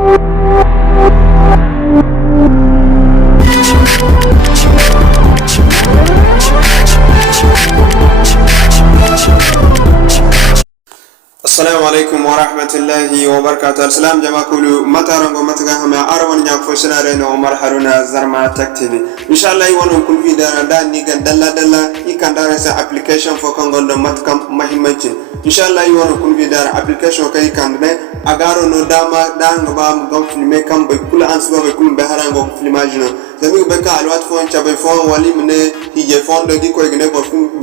السلام عليكم ورحمة الله وبركاته. السلام جماعة كلو متارنغو متغاهم أروان نياكو سنارين ومر حرونا زرما تكتيني إن شاء الله يوانو كل في دان نيغان دلا يكان دارسا application فوكانغو دو متكم مهمتين إن شاء الله يوانو كل في دار application كي كان دي أغارو نو داما دانغو بام غم فيلمي كم بكل أنسبا بكل بحرانغو فيلماجنا زميك بكا الوات فون شابي فون ولي من هي فون دي كو يغني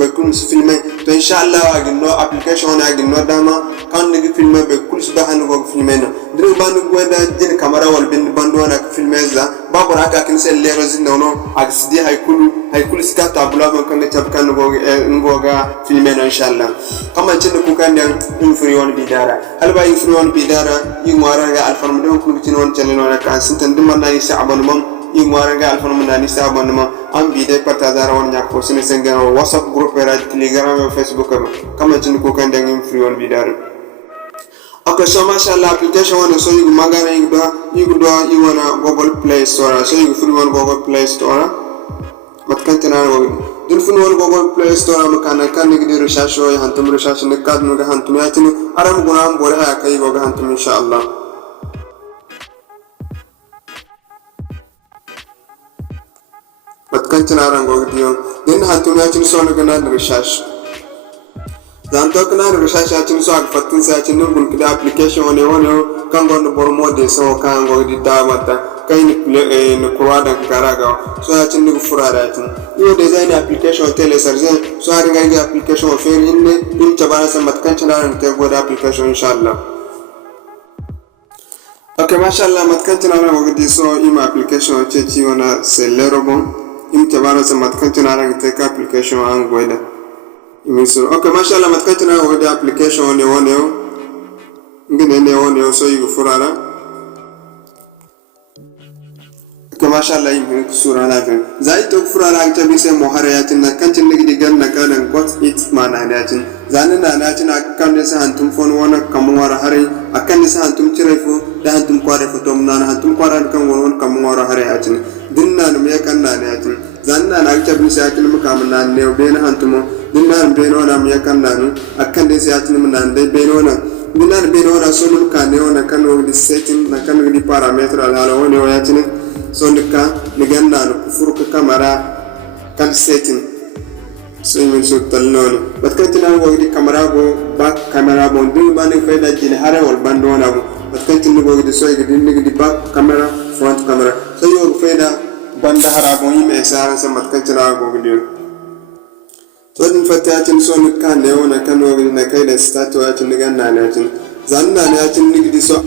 بكل فيلمي تو إن شاء الله أغنو application أغنو داما kan nigi filmer be kuls ba hanu go filmer no drin bandu gweda jin camera wal bin bandu wana filmer za ba bora ka kin sel lero zin no ak sidi hay kul ska tabula go kan tab kan go ngo ga filmer no inshallah kama cin ku kan dan in free won bidara hal ba in free won bidara yi ngwara ga alfarm do ku cin won channel wala kan sintan dum man ni sa abonnement yi ngwara ga alfarm na ni sa abonnement am bide pata dara won nyak ko sene senga whatsapp group era telegram facebook kama cin ku kan dan in free won bidara. Okay, so mashallah application one so you magana you wanna Google Play Store, so you free one Google Play Store. But can't dun free one Google Play Store makana kan nigdi research hoy hantum research nikad nuga hantum yatini aram gunam bore ha kai goga hantum inshallah. But can't goga then hantum yatini so nuga research. Zanto kana research atin so akfatin sa atin ngun kida application one kango no bormo de so kango di damata kay ni kurada karaga so atin ni furara atin yo design application telecharger so ari ga application fer inne in tabara sa matkan chana te go application inshallah. Okay, mashallah matkan chana go di so ima application chechi wana sellero bon in tabara sa matkan chana te ka application an goida. Okay, mashallah matkatuna wodi application one ngene one so yigo furara. Okay, mashallah yigo surana fe zaito furara an tabise moharayatin na kancin nigi ganna kanan got it mana natin zanina natin akan desa hantum phone wana kamwara hare akan desa hantum tirefo da hantum kware fotom nana hantum kwara kan won kamwara hare atin dinna no me kan na natin zanina na tabise akin mukamna ne bena hantumo dinnan benona mi yakandanu akan desi atnim nan de benona dinnan benona sonum kane ona kanu di setting na kanu di parameter ala woni o yatini sondika ni gandanu kufuru ka camera kan setting so min so talnoni batkatina go di camera go back camera bo dum bani fayda jini hare wal bandona go batkatina go di so di back camera front camera so yo fayda banda harabo yime sara sa matkatina go di Todin fatatin so kan ne wona kan wogin na kai da statu ya tun gan na ne tun zanna ne ya tun nigdi so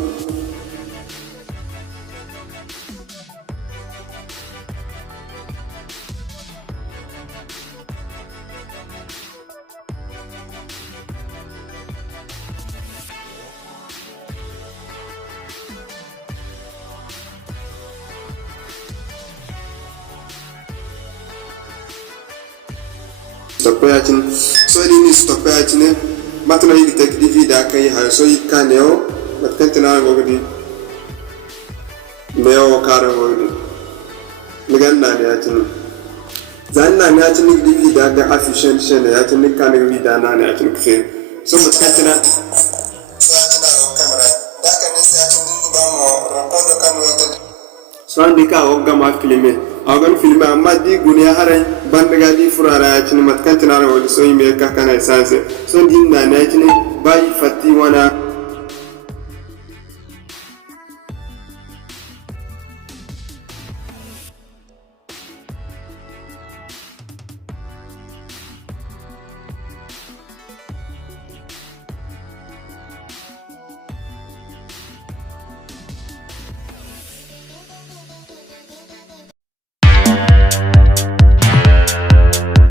stopayatin so ni stopayatin matna yi tek di vida kai ha so yi kaneo matkantina gogdi meo kare gogdi miganna ne yatin zanna ne yatin di vida ga efficient shene yatin kan vida na ne yatin kfe so matkantina so yatin ga camera da kan ne yatin di ba mo rakondo kan wede so andika ogga ma filme agan filme amma di gunya hare bandaga di furara yatin matkantina ro so yime ka kana essence so dinna ne yatin bayi fati wana